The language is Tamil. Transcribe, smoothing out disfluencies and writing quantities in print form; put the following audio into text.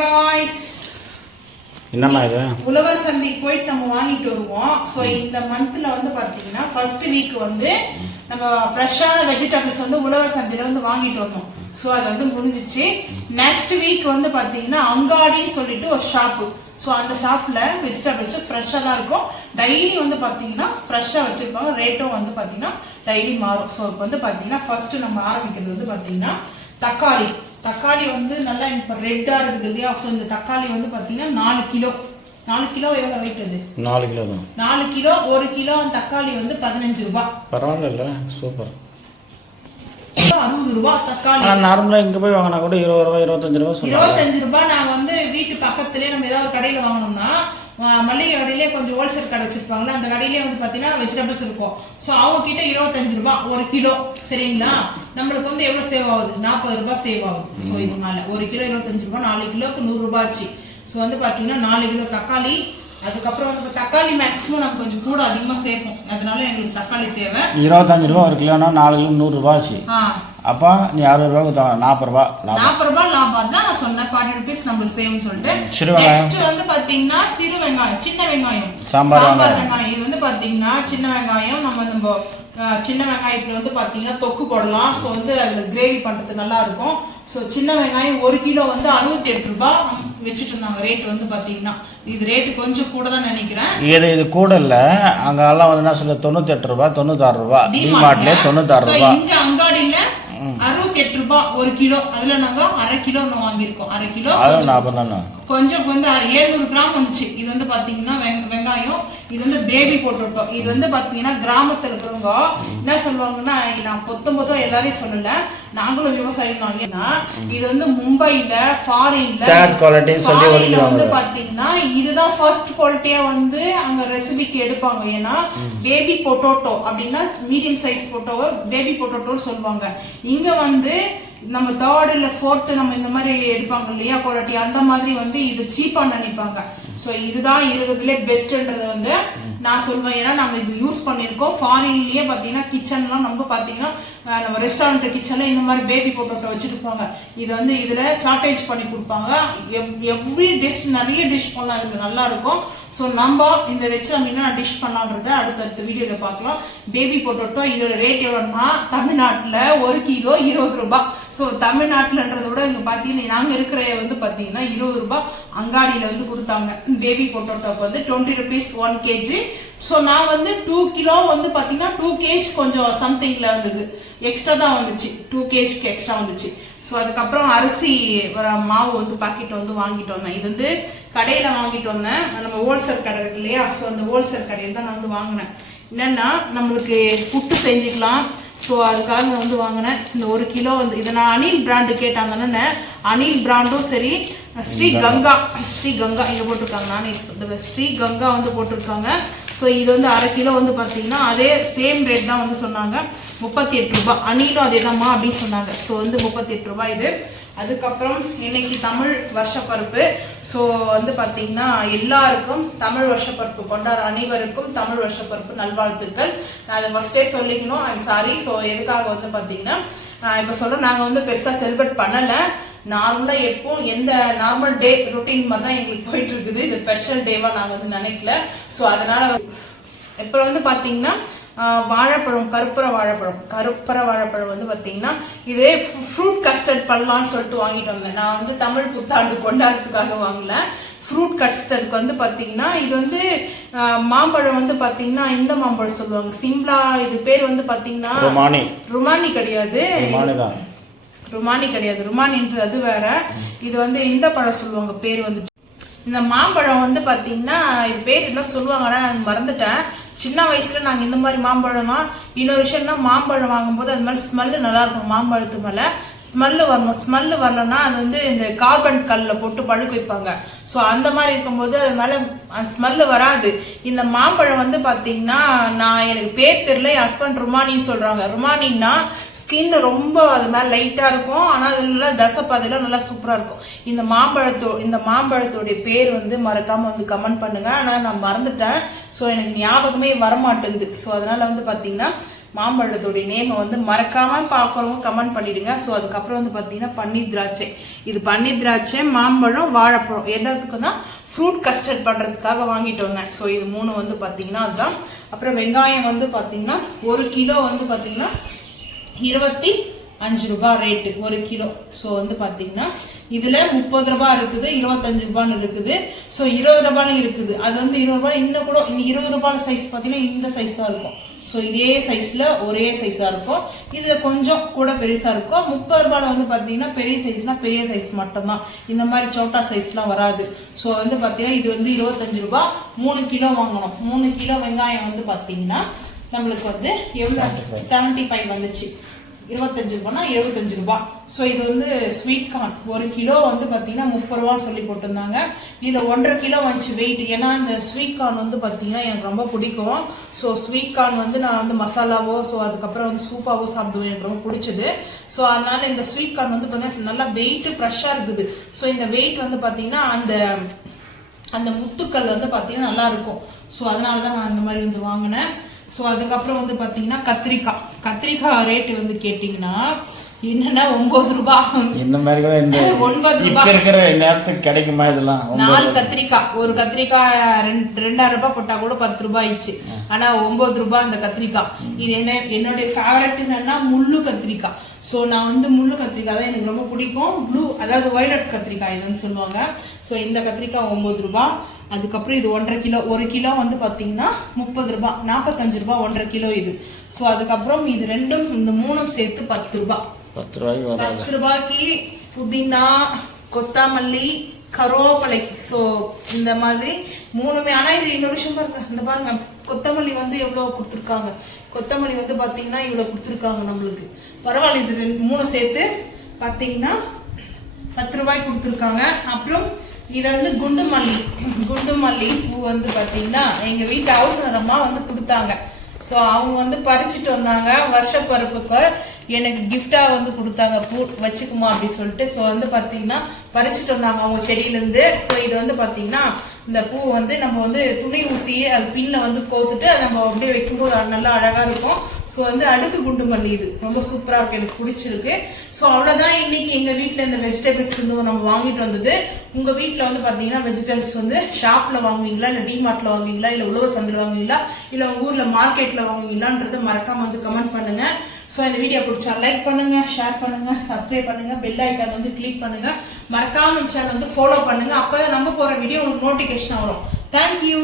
guys. என்னம்மா இது உழவர் சந்தைக்கு போயிட்டு நம்ம வாங்கிட்டு வருவோம். ஸோ இந்த மந்த்ல வந்து பார்த்தீங்கன்னா ஃபர்ஸ்ட் வீக் வந்து நம்ம ஃப்ரெஷ்ஷான வெஜிடபிள்ஸ் வந்து உழவர் சந்தையில வந்து வாங்கிட்டு வந்தோம். ஸோ அது வந்து முடிஞ்சிச்சு. நெக்ஸ்ட் வீக் வந்து பார்த்தீங்கன்னா அங்காடின்னு சொல்லிட்டு ஒரு ஷாப்பு. ஸோ அந்த ஷாப்ல வெஜிடபிள்ஸ் ஃப்ரெஷ்ஷாக தான் இருக்கும். டெய்லி வந்து பார்த்தீங்கன்னா ஃப்ரெஷ்ஷாக வச்சிருப்பாங்க. ரேட்டும் வந்து பார்த்தீங்கன்னா டெய்லி மாறும். ஸோ இப்போ வந்து பார்த்தீங்கன்னா ஃபர்ஸ்ட் நம்ம ஆரம்பிக்கிறது வந்து பார்த்தீங்கன்னா தக்காளி. தக்காளி வந்து நல்லா இப்போ ரெட்டாக இருக்குது இல்லையா? ஸோ இந்த தக்காளி வந்து பார்த்தீங்கன்னா 4 கிலோ. 4 கிலோ எவ்வளோ வெயிட் அது? 4 கிலோ தான். 4 கிலோ. 1 கிலோ தக்காளி வந்து 15 ரூபாய். பரவாயில்ல, சூப்பர். 60 ரூபாய் தக்காளி. நார்மலாக இங்கே போய் வாங்கினா கூட 20 ரூபாய் 25 ரூபாய் சொல்லுவாங்க. 25 ரூபாய். நான் வந்து வீட்டு பக்கத்துலேயே நம்ம ஏதாவது கடையில் வாங்கினோம்னா மளிகை கடையிலே கொஞ்சம் ஹோல்சேல் கடை வச்சிருப்பாங்களா, அந்த கடையிலே வந்து பார்த்தீங்கன்னா வெஜிடபிள்ஸ் இருக்கும். ஸோ அவங்க கிட்ட 25 ரூபாய் 1 கிலோ. சரிங்களா? நம்மளுக்கு வந்து எவ்வளோ சேவ் ஆகுது? 40 ரூபாய் சேவ் ஆகுது. ஸோ இது மேலே 1 கிலோ 25 ரூபாய், 4 கிலோக்கு 100 ரூபாய் ஆச்சு. ஸோ வந்து பார்த்தீங்கன்னா 4 கிலோ தக்காளி. அதுக்கப்புறம் வந்து தக்காளி மேக்ஸிமம் நம்ம கொஞ்சம் கூட அதிகமாக சேர்ப்போம். அதனால எங்களுக்கு தக்காளி தேவை. 25 ரூபா 1 கிலோனா 4 கிலோ 100 ரூபாய் ஆச்சு. அப்போ நீ 60 ரூபாய்க்கு 40 ரூபாய் 40 ரூபாய் லாபம் தான் நான் சொன்னேன். 40 rupees நம்ம சேவ்னு சொல்லிட்டு. நெக்ஸ்ட் வந்து பாத்தீங்கன்னா சிறு வெங்காயம், சின்ன வெங்காயம், சாம்பார் வெங்காயம். இது வந்து பாத்தீங்கன்னா சின்ன வெங்காயம். நம்ம சின்ன வெங்காயத்துல வந்து பாத்தீங்கன்னா தொக்கு போடலாம். ஸோ வந்து அதுல கிரேவி பண்றது நல்லா இருக்கும். ஸோ சின்ன வெங்காயம் 1 கிலோ வந்து 68 ரூபாய் வச்சுட்டு இருந்தாங்க. ரேட் வந்து பாத்தீங்கன்னா இது ரேட்டு கொஞ்சம் கூட தான் நினைக்கிறேன். இது கூட இல்ல, அங்கெல்லாம் வந்து என்ன சொல்ல 98 ரூபாய் 96 ரூபாய், டிமார்ட்ல 96 ரூபாய். இங்க அங்காடியில 68 ரூபாய் 1 கிலோ. அதுல நாங்க 1/2 கிலோ வாங்கியிருக்கோம். 1/2 கிலோ கொஞ்சம் வந்து 700 கிராம் வந்துச்சு. இது வந்து பாத்தீங்கன்னா வெங்காயம். இது வந்து பேபி போட்டுட்டோம். இது வந்து பாத்தீங்கன்னா கிராமத்துல இருக்கிறவங்க என்ன சொல்லுவாங்கன்னா, நான் பொத்தம்பொத்தோ எல்லாரையும் சொல்லல, நாங்களும் விவசாயம் தான். ஏன்னா இது வந்து மும்பைல ஃபாரின்ல வந்து பாத்தீங்கன்னா இதுதான் ஃபர்ஸ்ட் குவாலிட்டியா வந்து அங்க ரெசிபிக்கு எடுப்பாங்க. ஏன்னா பேபி பொட்டோட்டோ அப்படின்னா மீடியம் சைஸ் பொட்டோவை பேபி பொட்டோட்டோன்னு சொல்லுவாங்க. இங்க வந்து நம்ம 3rd இல்ல 4th நம்ம இந்த மாதிரி எடுப்பாங்க இல்லையா குவாலிட்டி, அந்த மாதிரி வந்து இது சீப்பா நினைப்பாங்க. ஸோ இதுதான் இருக்கிறதுலே பெஸ்ட்ன்றத வந்து நான் சொல்வேன். ஏன்னா நாங்க இது யூஸ் பண்ணியிருக்கோம். ஃபாரின்லயே பாத்தீங்கன்னா கிச்சன்லாம் நம்ம பாத்தீங்கன்னா நம்ம ரெஸ்டாரண்ட் கிச்சன்ல இந்த மாதிரி பேபி பொட்டோட்டோ வச்சிருப்பாங்க. இது வந்து இதுல சார்டேஜ் பண்ணி கொடுப்பாங்க. எவ்ரி டிஷ் நிறைய டிஷ் பண்ணலாம், இதுல நல்லா இருக்கும். ஸோ நம்ம இந்த வச்சு நம்ம என்ன டிஷ் பண்ணலான்றத அடுத்த வீடியோல பார்க்கலாம். பேபி பொட்டோட்டோ இதோட ரேட் எவ்வளோன்னா தமிழ்நாட்டில் 1 கிலோ 20 ரூபாய். ஸோ தமிழ்நாட்டில்ன்றத விட இங்கே பார்த்தீங்கன்னா நாங்கள் இருக்கிற வந்து பார்த்தீங்கன்னா 20 ரூபாய் அங்காடியில் வந்து கொடுத்தாங்க. பேபி பொட்டோட்டோக்கு வந்து 20 rupees 1 kg. ஸோ நான் வந்து 2 கிலோ வந்து பார்த்தீங்கன்னா 2 kg கொஞ்சம் சம்திங்ல வந்தது, எக்ஸ்ட்ரா தான் வந்துச்சு. 2 kg எக்ஸ்ட்ரா வந்துச்சு. ஸோ அதுக்கப்புறம் அரிசி மாவு வந்து பாக்கெட் வந்து வாங்கிட்டு வந்தேன். இது வந்து கடையில் வாங்கிட்டு வந்தேன். நம்ம ஹோல்சேல் கடை இருக்கு இல்லையா? ஸோ அந்த ஹோல்சேல் கடையில் தான் நான் வந்து வாங்கினேன். என்னன்னா நம்மளுக்கு புட்டு செஞ்சுக்கலாம். ஸோ அதுக்காக நான் வந்து வாங்கினேன். இந்த 1 கிலோ வந்து இதை நான் அனில் பிராண்டு கேட்டாங்கன்னு, அனில் பிராண்டும் சரி ஸ்ரீ கங்கா இங்கே போட்டிருக்காங்க. நானே இந்த ஸ்ரீ கங்கா வந்து போட்டிருக்காங்க. ஸோ இது வந்து 1/2 கிலோ வந்து பார்த்தீங்கன்னா அதே சேம் ரேட் தான் வந்து சொன்னாங்க, 38 ரூபாய். அணிலும் அதே தான்மா அப்படின்னு சொன்னாங்க. ஸோ வந்து 38 ரூபாய் இது. அதுக்கப்புறம் இன்னைக்கு தமிழ் வருஷப்பருப்பு. ஸோ வந்து பார்த்தீங்கன்னா எல்லாருக்கும் தமிழ் வருஷப்பருப்பு கொண்டாடுற அனைவருக்கும் தமிழ் வருஷப்பருப்பு நல்வாழ்த்துக்கள். நான் அதை ஃபர்ஸ்டே சொல்லிக்கணும், ஐம் சாரி. ஸோ எதுக்காக வந்து பார்த்தீங்கன்னா இப்போ சொல்கிறேன், நாங்கள் வந்து பெருசாக செலிப்ரேட் பண்ணலை. நார்மலாக எப்போ எந்த நார்மல் டே ரொட்டீன் மாதிரி தான் எங்களுக்கு போயிட்டு இருக்குது. இது ஸ்பெஷல் டேவாக நாங்கள் வந்து நினைக்கல. ஸோ அதனால இப்போ வந்து பார்த்தீங்கன்னா வாழைப்பழம், கருப்பர வாழைப்பழம் வந்து பார்த்தீங்கன்னா இதே ஃப்ரூட் கஸ்டர்ட் பண்ணலான்னு சொல்லிட்டு வாங்கிட்டு வந்தேன். நான் வந்து தமிழ் புத்தாண்டு கொண்டாடுறதுக்காக வாங்கல. ஃப்ரூட் கஸ்டர்டுக்கு வந்து பார்த்தீங்கன்னா இது வந்து மாம்பழம் வந்து பார்த்தீங்கன்னா இந்த மாம்பழம் சொல்லுவாங்க சிம்லா. இது பேர் வந்து பார்த்தீங்கன்னா ருமானி கிடையாது, ருமானின்றது அது வேற. இது வந்து இந்த பழம் சொல்லுவாங்க. பேர் வந்து இந்த மாம்பழம் வந்து பார்த்தீங்கன்னா இது பேர் என்ன சொல்லுவாங்க, ஆனால் நான் மறந்துட்டேன். சின்ன வயசுல நாங்கள் இந்த மாதிரி மாம்பழம் தான். இன்னொரு விஷயம்னா மாம்பழம் வாங்கும்போது அது மாதிரி ஸ்மெல்லு நல்லா இருக்கும். மாம்பழத்து மேலே ஸ்மெல்லு வரணும். ஸ்மெல்லு வரலன்னா அது வந்து இந்த கார்பன் கல்லில் போட்டு பழுக்க வைப்பாங்க. ஸோ அந்த மாதிரி இருக்கும்போது அது மேலே அந்த ஸ்மெல்லு வராது. இந்த மாம்பழம் வந்து பார்த்தீங்கன்னா எனக்கு பேர் தெரியல, என் ஹஸ்பண்ட் ருமானின்னு சொல்கிறாங்க. ருமானின்னா ஸ்கின் ரொம்ப அது மேலே லைட்டாக இருக்கும், ஆனால் அது நல்லா தசப்பாதையெல்லாம் நல்லா சூப்பராக இருக்கும். இந்த மாம்பழத்தோடைய பேர் வந்து மறக்காமல் வந்து கமெண்ட் பண்ணுங்கள். ஆனால் நான் மறந்துட்டேன். ஸோ எனக்கு ஞாபகமே வரமாட்டேங்குது. ஸோ அதனால் வந்து பார்த்தீங்கன்னா மாம்பழத்தோடைய நேமை வந்து மறக்காம பார்க்குறவங்க கமெண்ட் பண்ணிடுங்க. ஸோ அதுக்கப்புறம் வந்து பார்த்தீங்கன்னா பன்னீர் திராட்சை, இது பன்னீர் திராட்சை, மாம்பழம், வாழைப்பழம் எல்லாத்துக்கும் தான் ஃப்ரூட் கஸ்டர்ட் பண்ணுறதுக்காக வாங்கிட்டு வந்தேன். ஸோ இது 3 வந்து பார்த்தீங்கன்னா அதுதான். அப்புறம் வெங்காயம் வந்து பார்த்தீங்கன்னா 1 கிலோ வந்து பார்த்தீங்கன்னா 25 ரூபாய் ரேட்டு 1 கிலோ. ஸோ வந்து பார்த்தீங்கன்னா இதில் 30 ரூபாய் இருக்குது, 25 ரூபான்னு இருக்குது, ஸோ 20 ரூபான்னு இருக்குது. அது வந்து 20 ரூபாய் இன்னும் கூட இந்த 20 ரூபாய் சைஸ் பார்த்தீங்கன்னா இந்த சைஸ் தான் இருக்கும். ஸோ இதே சைஸில் ஒரே சைஸாக இருக்கும். இதில் கொஞ்சம் கூட பெருசாக இருக்கும். 30 ரூபாயில் வந்து பார்த்தீங்கன்னா பெரிய சைஸ்னால் பெரிய சைஸ் மட்டும்தான், இந்த மாதிரி சோட்டா சைஸ்லாம் வராது. ஸோ வந்து பார்த்தீங்கன்னா இது வந்து 25 ரூபாய். 3 கிலோ வாங்கணும். 3 கிலோ வெங்காயம் வந்து பார்த்தீங்கன்னா நம்மளுக்கு வந்து எவ்வளோ 75 வந்துச்சு. 25 ரூபாய்னா 75 ரூபாய். ஸோ இது வந்து ஸ்வீட் கார்ன் 1 கிலோ வந்து பார்த்தீங்கன்னா 30 ரூபான்னு சொல்லி போட்டிருந்தாங்க. இதில் 1.5 கிலோ வந்துச்சு வெயிட். ஏன்னா இந்த ஸ்வீட் கார்ன் வந்து பார்த்தீங்கன்னா எனக்கு ரொம்ப பிடிக்கும். ஸோ ஸ்வீட் கார்ன் வந்து நான் வந்து மசாலாவோ ஸோ அதுக்கப்புறம் வந்து சூப்பாவோ சாப்பிடுவேன், எனக்கு ரொம்ப பிடிச்சது. ஸோ அதனால இந்த ஸ்வீட் கார்ன் வந்து பார்த்தீங்கன்னா நல்லா வெயிட்டு ஃப்ரெஷ்ஷாக இருக்குது. ஸோ இந்த வெயிட் வந்து பார்த்தீங்கன்னா அந்த முத்துக்கள் வந்து பார்த்தீங்கன்னா நல்லா இருக்கும். ஸோ அதனால தான் நான் இந்த மாதிரி வந்து வாங்கினேன். ஸோ அதுக்கப்புறம் வந்து பார்த்தீங்கன்னா கத்திரிக்காய் ரேட்டு வந்து கேட்டிங்கன்னா என்னன்னா 9 ரூபாய். இந்த மாதிரி கூட இந்த 9 ரூபாய் இருக்கிற நேரத்துக்கு கிடைக்குமா இதெல்லாம்? 4 கத்திரிக்காய், ஒரு கத்திரிக்காய் 2000 ரூபாய் போட்டால் கூட 10 ரூபாய் ஆயிடுச்சு. ஆனால் 9 ரூபாய் அந்த கத்திரிக்காய். இது என்னுடைய ஃபேவரட் என்னன்னா முள்ளு கத்திரிக்காய். ஸோ நான் வந்து முள்ளு கத்திரிக்காய் தான் எனக்கு ரொம்ப பிடிக்கும். ப்ளூ அதாவது வயலட் கத்திரிக்காய் இதுன்னு சொல்லுவாங்க. ஸோ இந்த கத்திரிக்காய் 9 ரூபாய். அதுக்கப்புறம் இது 1.5 கிலோ, 1 கிலோ வந்து பார்த்தீங்கன்னா 30 ரூபாய், 45 ரூபாய் 1.5 கிலோ இது. ஸோ அதுக்கப்புறம் இது ரெண்டும் இந்த 3 சேர்த்து 10 ரூபாய். 10 ரூபாய்க்கு 10 ரூபாய்க்கு புதினா, கொத்தமல்லி, கருவேப்பிலை. ஸோ இந்த மாதிரி 3மே. ஆனால் இது இன்னொரு விஷயம் பாருங்க, இந்த பாருங்க கொத்தமல்லி வந்து எவ்வளோ கொடுத்துருக்காங்க. கொத்தமல்லி வந்து பார்த்தீங்கன்னா இவ்வளோ கொடுத்துருக்காங்க நம்மளுக்கு. பரவாயில்ல, இது 3 சேர்த்து பார்த்தீங்கன்னா 10 ரூபாய் கொடுத்துருக்காங்க. அப்புறம் இது வந்து குண்டு மல்லி பூ வந்து பார்த்தீங்கன்னா எங்கள் வீட்டு அவசரமா வந்து கொடுத்தாங்க. ஸோ அவங்க வந்து பறிச்சுட்டு வந்தாங்க, வருஷ பிறப்புக்கு எனக்கு கிஃப்டாக வந்து கொடுத்தாங்க, பூ வச்சுக்குமா அப்படி சொல்லிட்டு. ஸோ வந்து பார்த்தீங்கன்னா பறிச்சுட்டு வந்தாங்க அவங்க செடியிலேருந்து. ஸோ இது வந்து பார்த்தீங்கன்னா இந்த பூ வந்து நம்ம வந்து துணி ஊசி அது பின்னில் வந்து கோத்துட்டு அதை நம்ம அப்படியே வைக்கும்போது நல்லா அழகாக இருக்கும். ஸோ வந்து அடுக்கு குண்டு மல்லி இது ரொம்ப சூப்பராக இருக்குது, எனக்கு பிடிச்சிருக்கு. ஸோ அவ்வளோதான் இன்னைக்கு எங்கள் வீட்டில் இந்த வெஜிடபிள்ஸ் வந்து நம்ம வாங்கிட்டு வந்தது. உங்கள் வீட்டில் வந்து பார்த்தீங்கன்னா வெஜிடபிள்ஸ் வந்து ஷாப்பில் வாங்குவீங்களா, இல்லை டிமார்ட்டில் வாங்குவீங்களா, இல்லை உழவர் சந்தையில் வாங்குவீங்களா, இல்லை உங்கள் ஊரில் மார்க்கெட்டில் வாங்குவீங்களான்றதை மறக்காமல் வந்து கமெண்ட் பண்ணுங்கள். ஸோ இந்த வீடியோ பிடிச்சா லைக் பண்ணுங்க, ஷேர் பண்ணுங்க, சப்ஸ்கிரைப் பண்ணுங்க, பெல் ஐக்கான் வந்து கிளிக் பண்ணுங்க, மறக்காம சேனல் வந்து ஃபாலோ பண்ணுங்க. அப்போ நம்ம போகிற வீடியோ உங்களுக்கு நோட்டிஃபிகேஷன் வரும். தேங்க்யூ.